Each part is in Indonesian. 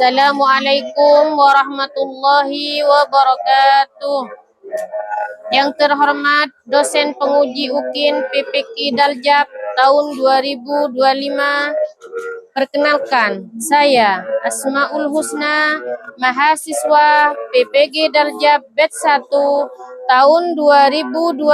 Assalamualaikum warahmatullahi wabarakatuh. Yang terhormat dosen penguji UKIN PPQ Daljab tahun 2025. Perkenalkan, saya Asmaul Husna, mahasiswa PPG Daljab batch 1 tahun 2025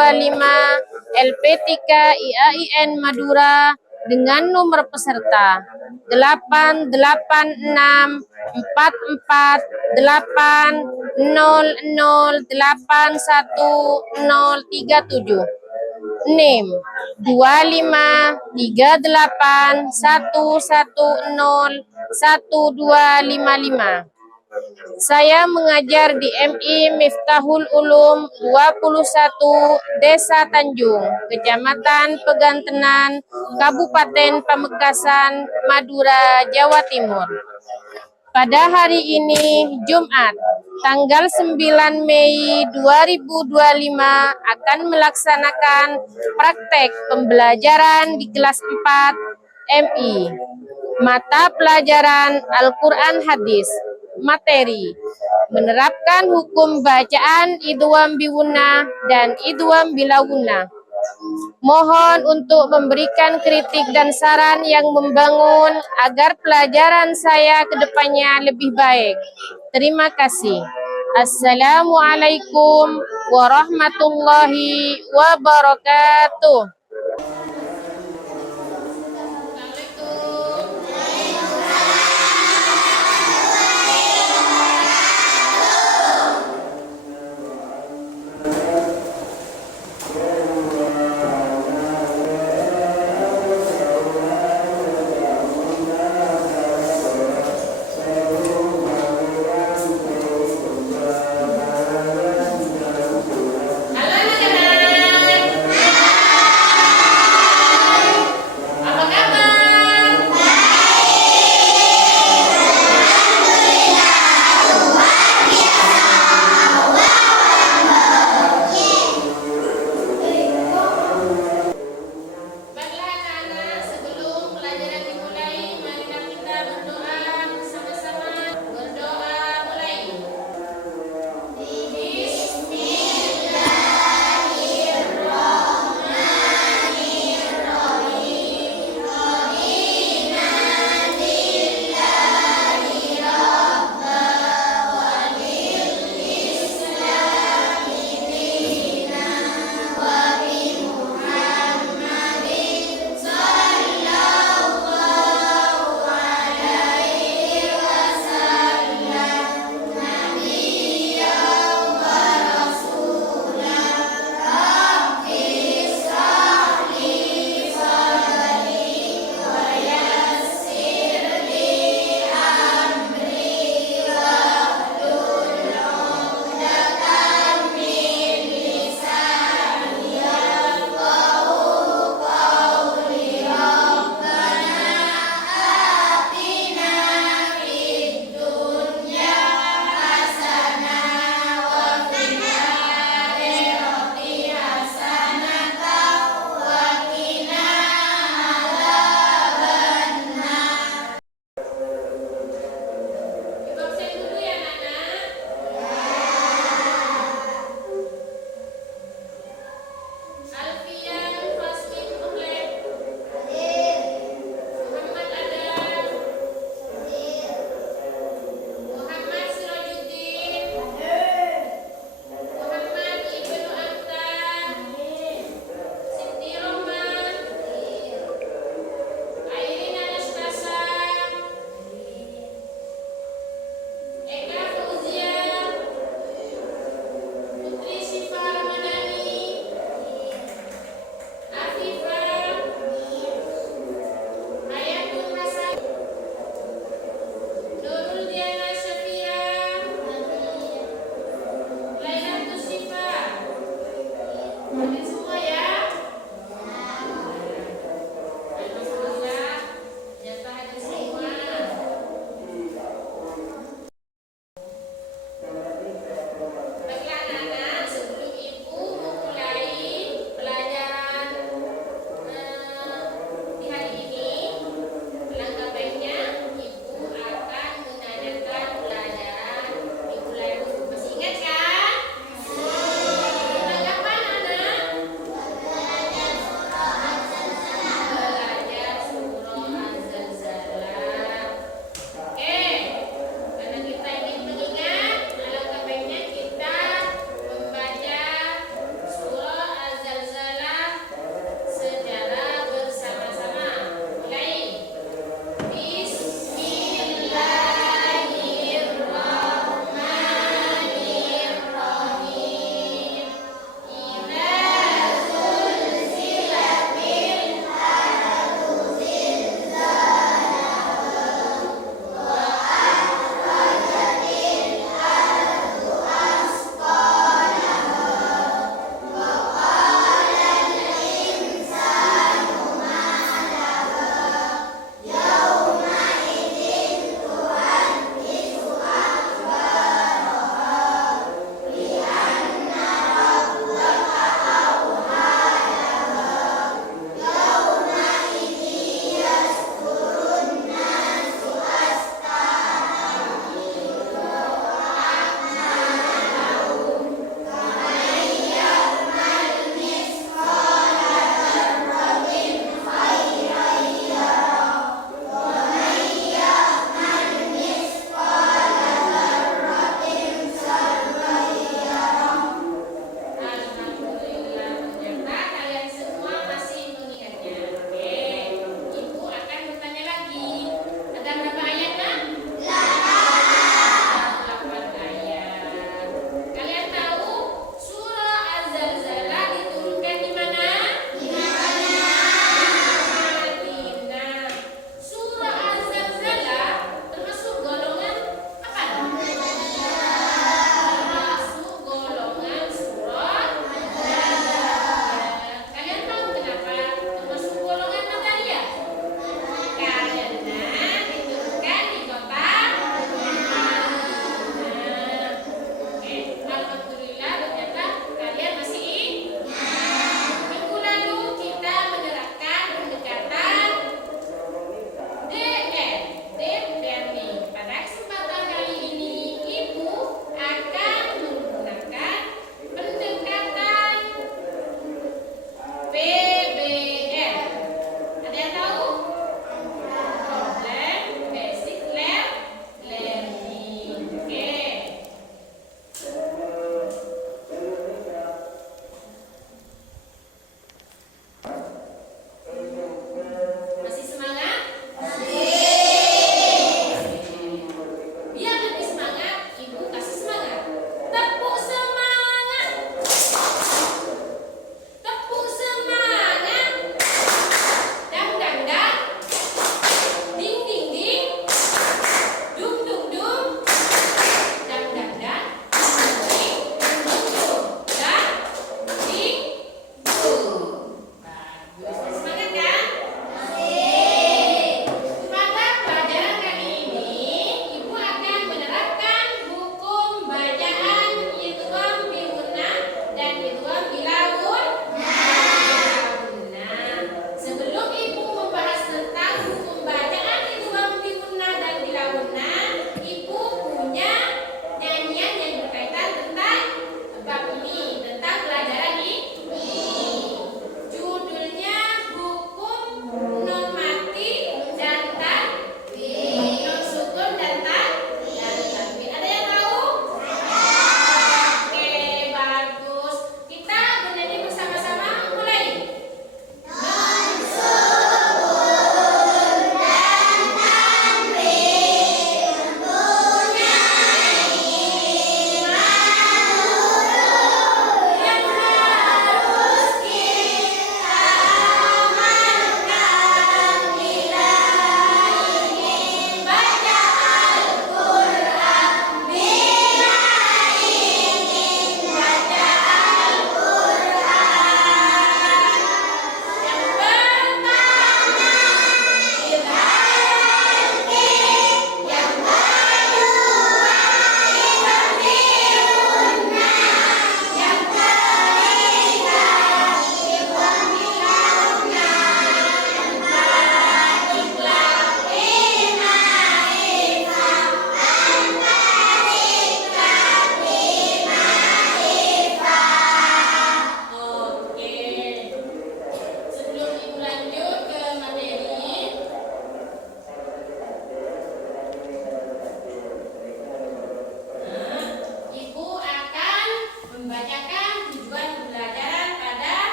LP3 IAIN Madura dengan nomor peserta 8864480081037. NIM 253811011255. Saya mengajar di MI Miftahul Ulum 21 Desa Tanjung, Kecamatan Pegantenan, Kabupaten Pamekasan, Madura, Jawa Timur. Pada hari ini, Jumat, tanggal 9 Mei 2025 akan melaksanakan praktek pembelajaran di kelas 4 MI. Mata pelajaran Al-Quran Hadis. Materi: menerapkan hukum bacaan idgham biwunah dan idgham bilawunah. Mohon untuk memberikan kritik dan saran yang membangun agar pelajaran saya ke depannya lebih baik. Terima kasih. Assalamualaikum warahmatullahi wabarakatuh.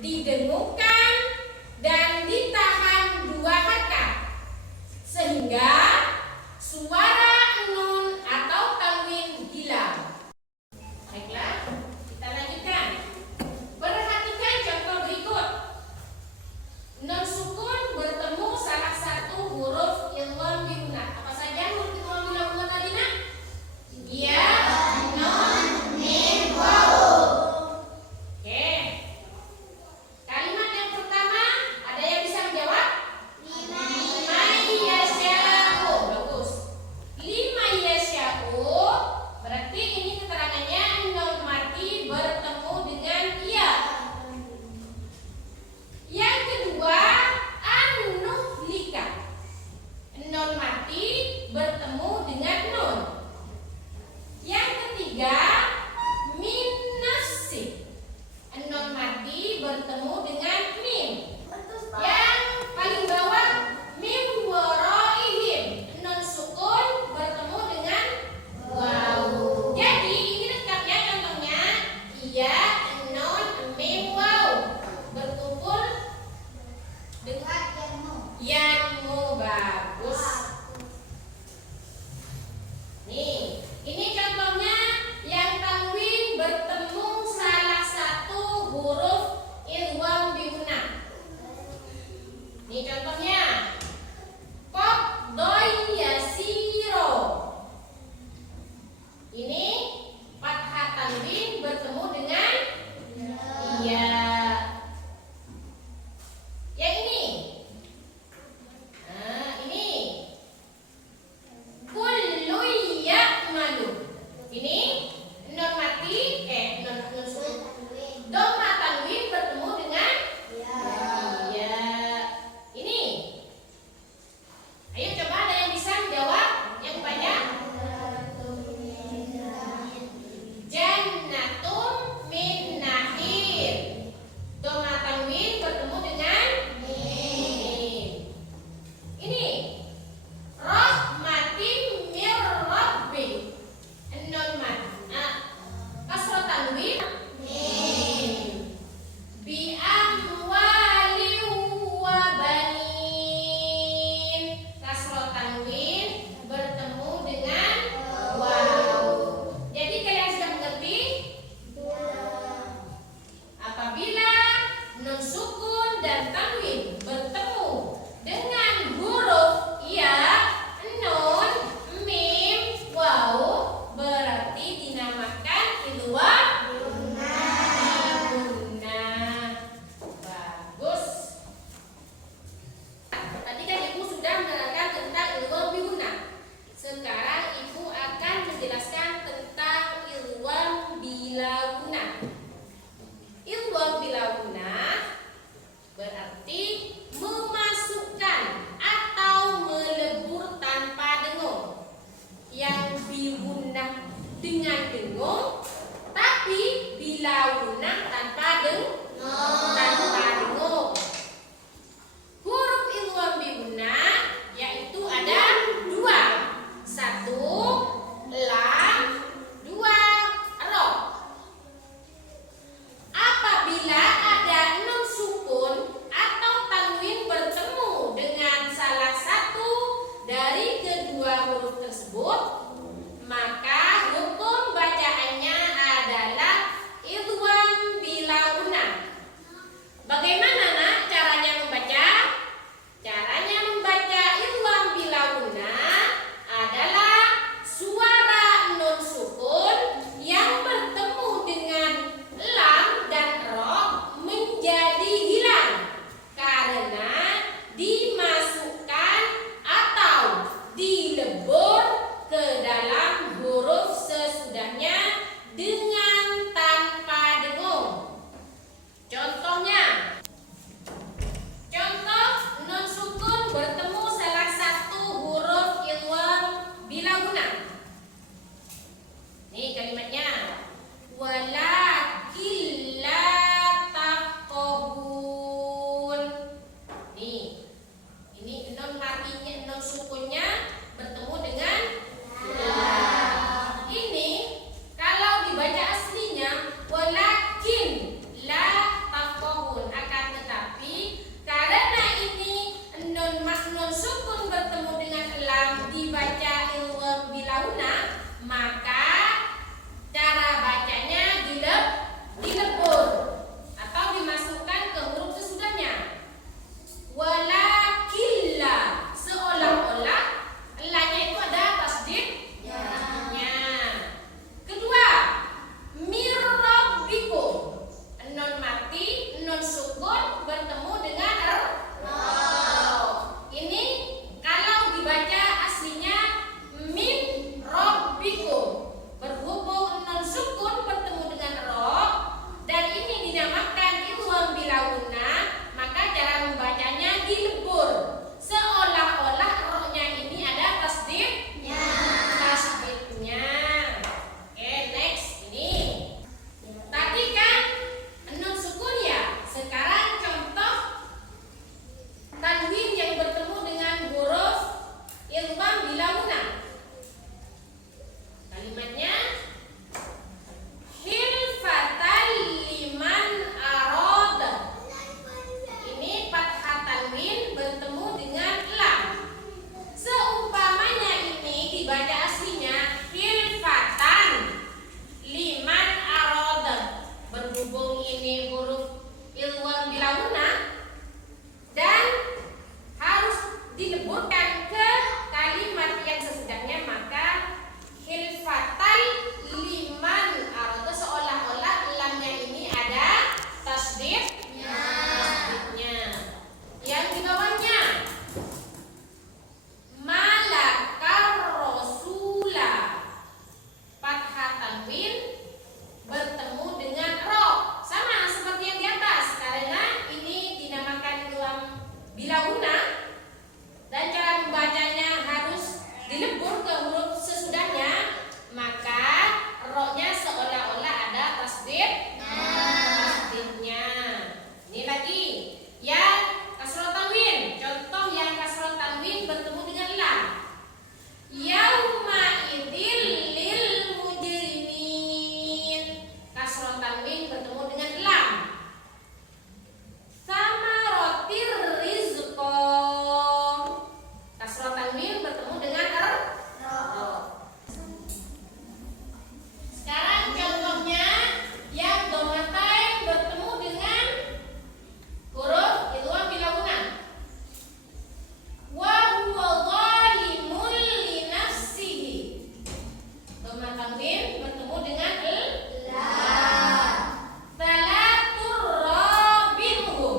didengungkan dan ditahan 2 harokat sehingga suara nun atau tanwin hilang. Baiklah, kita lanjutkan. Perhatikan contoh berikut. Nun sukun bertemu salah satu huruf idgham bi gunnah. Apa saja huruf idgham bi gunnah tadi, Nak? Ya, nun, mim, waw. Oke. Kalimat yang pertama, ada yang bisa menjawab? Lima yasya'u. Bagus. Lima yasya'u berarti ini keterangannya nun mati bertemu dengan ya. Yang kedua, an-nuhlika. Nun mati bertemu dengan nun. Yang ketiga, min nafsi. Nun mati bertemu dengan mim. Yang paling bawah, mim waraihim. Nun sukun bertemu dengan waw. Jadi ini lengkapnya contohnya. Iya, nun, mim, waw berkumpul dengan yanmu. Bagus. Nih, ini contohnya yang tanwin bertemu salah satu huruf idgham bi gunnah. Ini contohnya. Qad yasiro. Ini fathah tanwin bertemu dengan iya. Yang ini. Nah, ini. Kullu ya'malu. Ini nun mati nun sukun. Dhamma tanwin bertemu dengan ya. Ini. Ayo coba ada yang bisa menjawab yang banyak? Jannatun min nahir. Dhamma tanwin bertemu dengan mim. Ini. Rahmatin mir rabbi. Nun mat. Kasrah tanwin mim. Bi amwali wa banin. Kasrah tanwin bertemu dengan waw. Jadi kalian sudah mengerti? Apabila nun sukun dan tanwin bertemu dengan huruf ya, nun, mim, waw berarti dinamakan idgham bi gunnah. Bagus. Tadi kan Ibu sudah menerangkan tentang idgham bi gunnah. Sekarang Ibu akan menjelaskan tentang idgham bila gunnah. Idgham bila gunnah berarti bertemu dengan ro. Ini kalau dibaca aslinya min rabbikum, berhubung nun sukun bertemu dengan ro dan ini dinamakan idgham bilauna, maka cara membacanya dilebur seolah-olah ro-nya ini ada tasdidnya. Oke, next ini. Tadi kan nun sukun ya. Sekarang contoh tanwin yang bertemu dengan huruf idgham bilauna. Kalimatnya hilfatal liman arad. Ini fathah tanwin bertemu dengan lam. Seumpamanya ini dibaca aslinya hilfatan liman arad, berhubung ini huruf idgham bilauna dan harus dileburkan ke kalimat yang sesudahnya, maka hilfatal liman arad seolah-olah lamnya ini ada tasdidnya. Yang di bawahnya malakar rasula, fathah tanwin bertemu dengan ro, sama seperti yang di atas karena ini dinamakan idgham bilauna dan cara membacanya harus dilebur ke huruf sesudahnya, maka ro-nya seolah-olah ada tasdidnya. Ini lagi yang kasroh tanwin, contoh yang kasroh tanwin bertemu dengan lam. Yauma idzil lil mujrimin, kasroh tanwin bertemu dengan lam. Samaratir rizqo, kasroh tanwin bertemu dengan ro. Sekarang contohnya yang domatain bertemu dengan huruf idgham bilauna. Wa huwa zalimun li nafsihi, dhamma tanwin bertemu dengan la. Falatur rabinhum,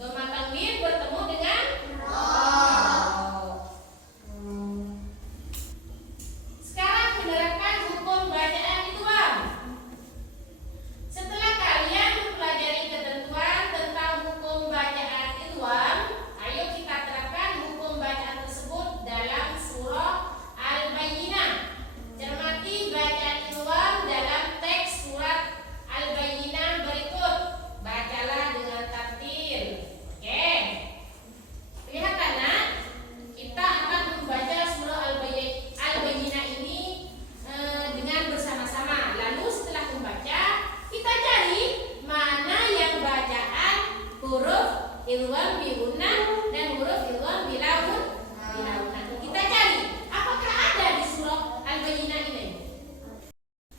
dhamma tanwin bertemu dengan sekarang menerapkan hukum bacaan idgham. Setelah kalian mempelajari ketentuan tentang hukum bacaan idgham, ayo kita terapkan hukum bacaan tersebut dalam surah Al-Bayyinah. Cermati bacaan idgham dalam teks surat Al-Bayyinah berikut. Bacalah dengan tartil. Oke. Kelihatan nak? Kita akan membaca surah Al-Bayyinah ini dengan bersama-sama. Lalu setelah membaca, kita cari mana yang bacaan huruf idgham bigunah dan huruf idgham bilauna. Kita cari apakah ada di surah Al-Bayyinah ini.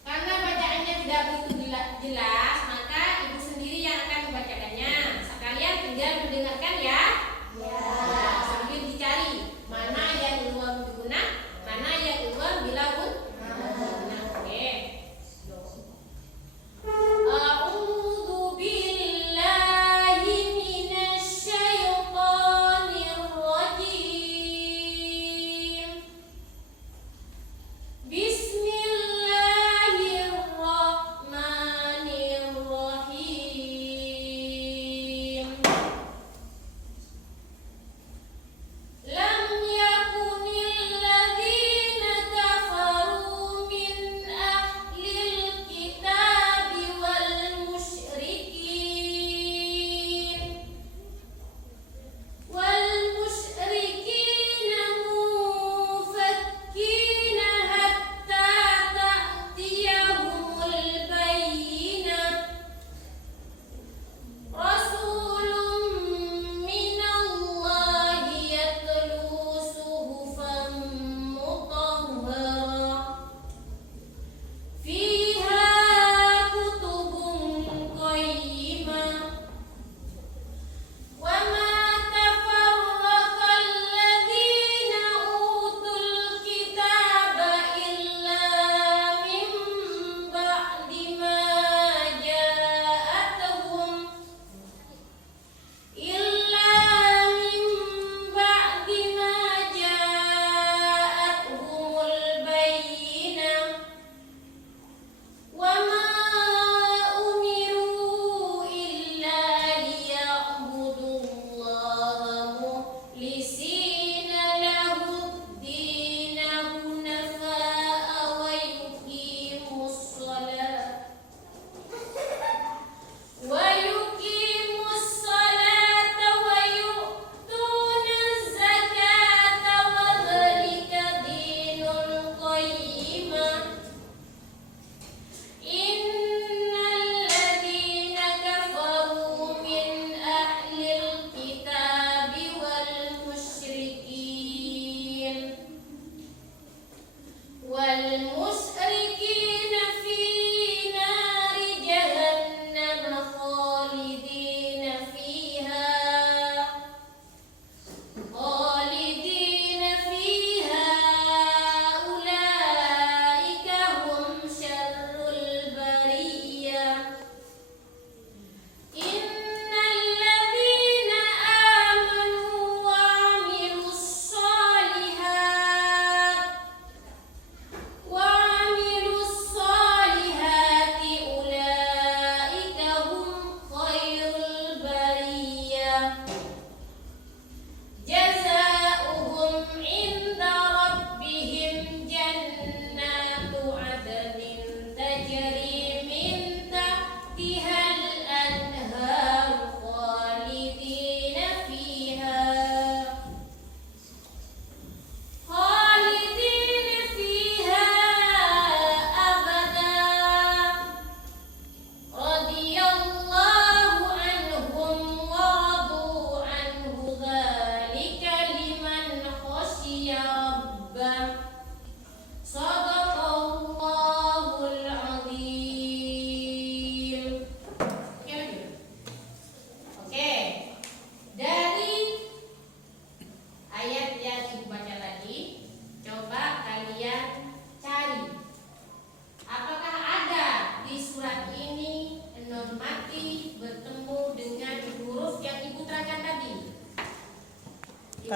Karena bacaannya tidak begitu jelas, maka ibu sendiri yang akan membacakannya. Sekalian tinggal mendengarkan ya. Sambil dicari mana yang idgham bigunah, mana yang idgham bilauna. Oke. A'udzu billahi minasy syaithanir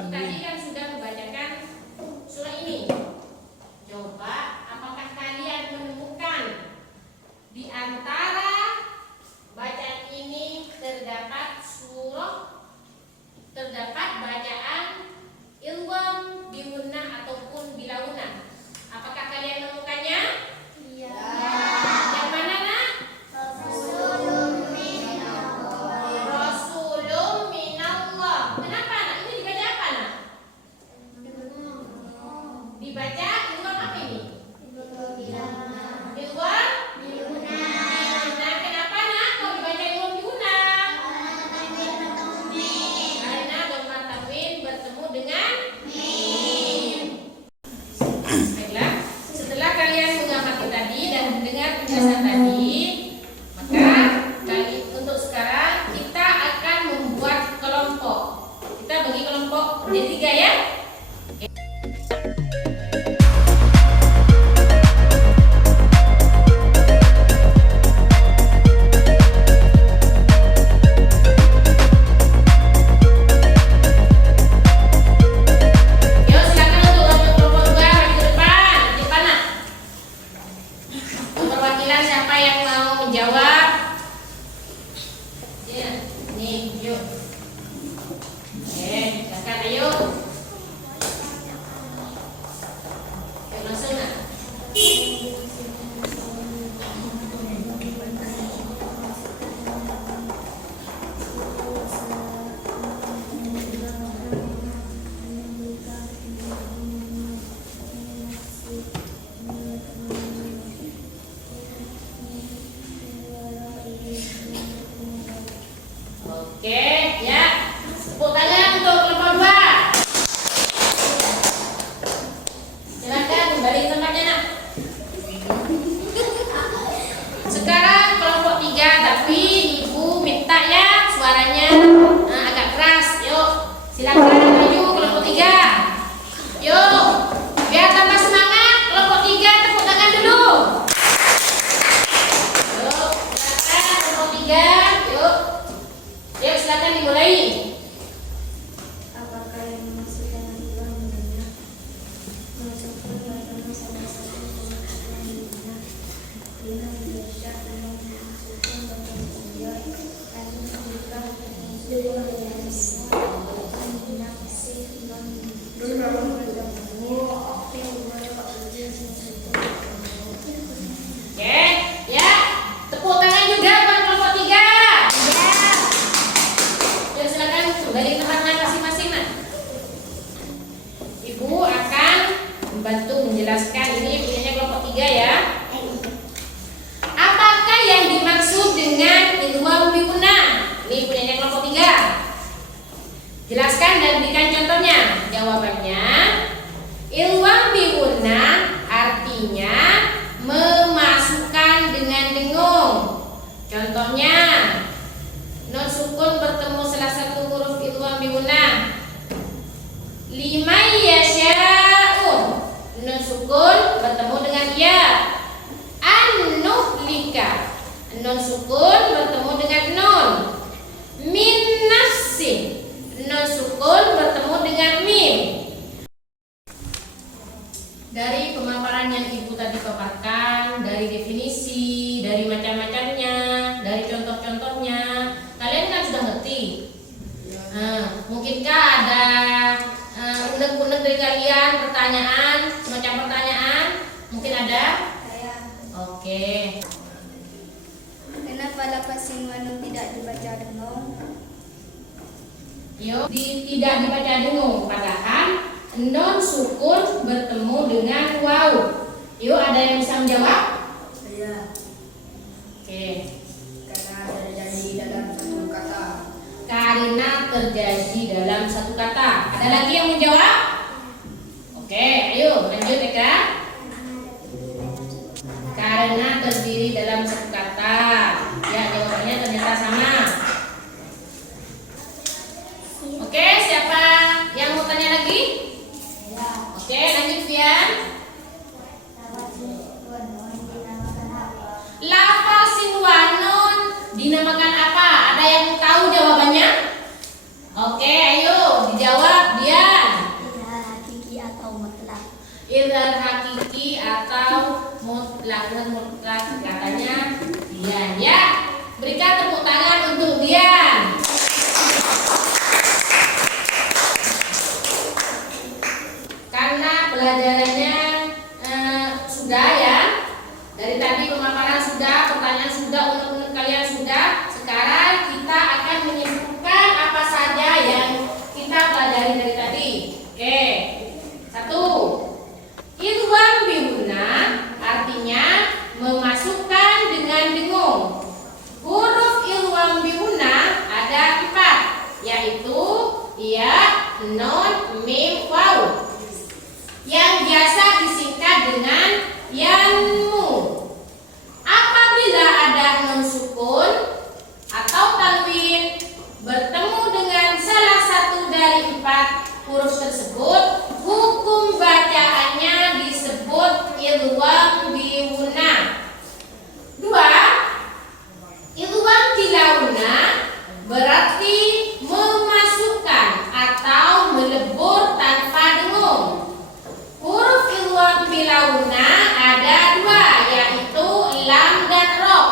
tadi kan sudah membacakan surah ini. Coba apakah kalian menemukan di antara bacaan ini terdapat bacaan ilwam, biwunah ataupun bilawunah? Apakah kalian menemukannya? Iya. Yang mana nak? Rasulun minallah. Kenapa nak? Ini dibaca apa nak? Dibaca ilwam apa ini? Ilwam? Biwunah. Kenapa nak? Kalau dibaca ilwam biwunah? Karena dhamma tanwin bertemu dengan mim. Baiklah, setelah kalian mengamati tadi dan mendengar penjelasan tadi, maka untuk sekarang kita akan membuat kelompok. Kita bagi kelompok menjadi 3 ya. Yuk silakan untuk kelompok 2 maju ke depan. Di depan nak. Perwakilan siapa yang mau menjawab? Ya, nih, yuk. Oke, silakan ayo. Yuk langsung nak. Oke, ya. Tepuk tangan untuk kelompok 2. Silakan kembali ke tempatnya nak. Sekarang kelompok 3, tapi ibu minta ya suaranya agak keras. Yuk, silakan maju kelompok 3. Yuk, biar tambah semangat. Kelompok 3 tepuk tangan dulu. Yuk, silakan kelompok 3. Yuk. Yuk silakan dimulai. Apakah yang dimaksud dengan ilwam biwunah? Masukkan bacaan salah satu ilwam biwunah. Ilwam biwunah yang dimaksudkan bacaan dia lalu membuka ilwam Oke, ya. Tepuk tangan juga buat kelompok 3. Yuk silakan kembali ke tempatnya masing-masing nak. Ibu akan membantu menjelaskan ini punyanya kelompok 3 ya. Apakah yang dimaksud dengan ilwam biwunah? Ini punyanya kelompok 3. Jelaskan dan berikan contohnya. Jawabannya, ilwam biwunah artinya memasukkan dengan dengung. Contohnya, nun sukun bertemu salah satu huruf ilwam biwunah. Liman yasya'un. Nun sukun bertemu dengan ya. An-nuhlika. Nun sukun bertemu dengan nun. Min nafsin. Nun sukun bertemu dengan mim. Dari pemaparan yang ibu tadi paparkan, dari definisi, dari macam-macamnya, dari contoh-contohnya, kalian kan sudah ngerti. Mungkinkah ada unek-unek dari kalian, pertanyaan, semacam pertanyaan? Mungkin ada? Oke. Kenapa lapan sinwanun tidak dibaca dengung? Yuk, tidak dibaca dengung, padahal non sukun bertemu dengan waw. Yuk, ada yang bisa menjawab? Iya. Oke. Karena terjadi dalam satu kata. Karena terjadi dalam satu kata. Ada lagi yang menjawab? Oke, ayo lanjut Eka. Karena terdiri dalam satu kata. Ya, jawabannya ternyata sama. Oke, siapa yang mau tanya lagi? Oke, lanjut Fian. Lafal sinwanun dinamakan apa? Ada yang tahu jawabannya? Oke, ayo dijawab dia. Katanya Dian ya. Berikan tepuk tangan untuk Dian. Karena pelajarannya sudah ya. Dari tadi pemaparan sudah, pertanyaan sudah, untuk kalian sudah. Sekarang kita akan menyebutkan apa saja yang kita pelajari dari tadi. Oke. 1. Idgham bihuna artinya memasukkan dengan dengung. Huruf idgham bihuna ada 4, yaitu ya, nun, mim, waw, yang biasa disingkat dengan yanmu. Apabila ada nun sukun atau tanwin bertemu dengan salah satu dari 4 huruf tersebut, hukum bacaannya disebut idgham bihuna. 2. Idgham tilawuna berarti memasukkan atau melebur tanpa dengung. Huruf idgham tilawuna ada 2, yaitu lam dan ro.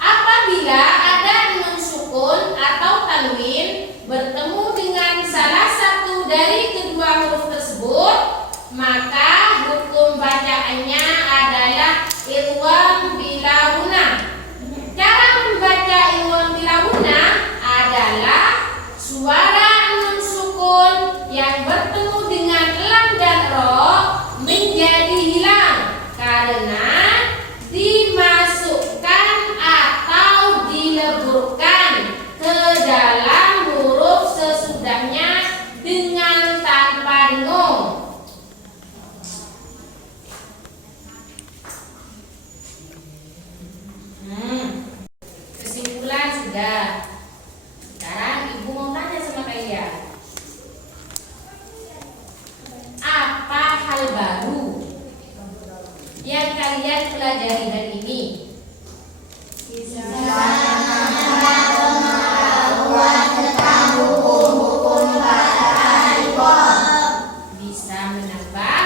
Apabila ada nun sukun atau tanwin bertemu dengan salah satu dari kedua huruf tersebut, maka hukum bacaannya adalah idgham bilawuna. Cara membaca idgham bilawuna adalah suara nun sukun yang bertemu dengan lam dan ro menjadi hilang karena dimasukkan atau dileburkan ke dalam huruf sesudahnya dengan tanpa dengung. Kesimpulan sudah. Sekarang ibu mau tanya sama kalian. Apa hal baru yang kalian pelajari hari ini? Bisa menambah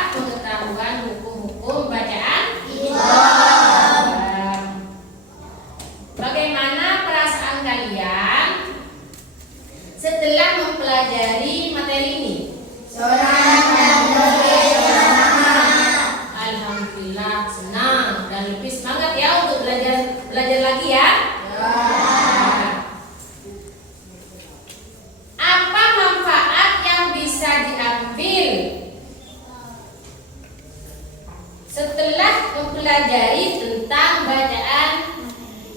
pengetahuan hukum-hukum bacaan. Bagaimana perasaan kalian setelah mempelajari materi ini? Alhamdulillah senang dan lebih semangat ya untuk belajar lagi ya. Apa manfaat yang bisa diambil setelah mempelajari tentang bacaan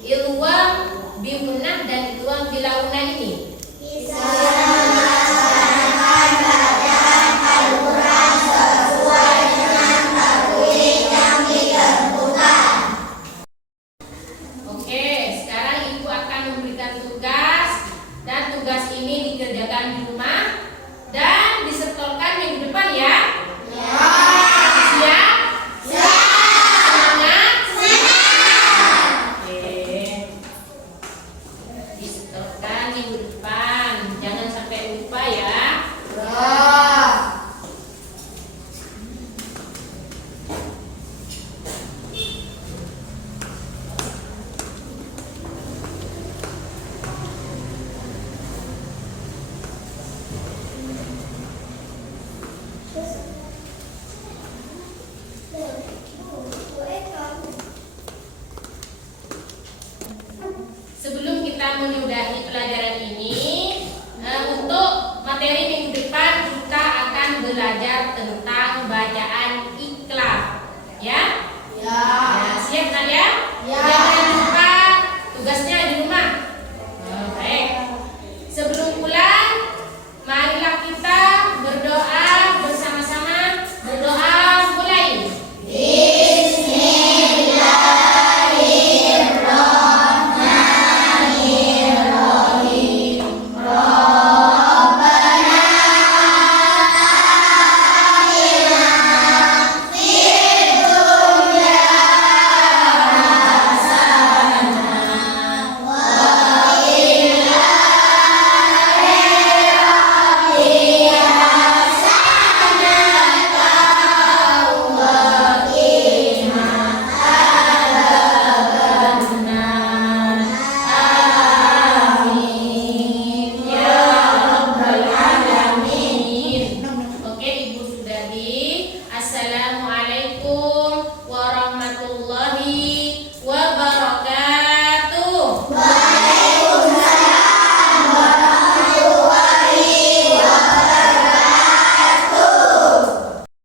idgham bihuna dan idgham bilawuna ini?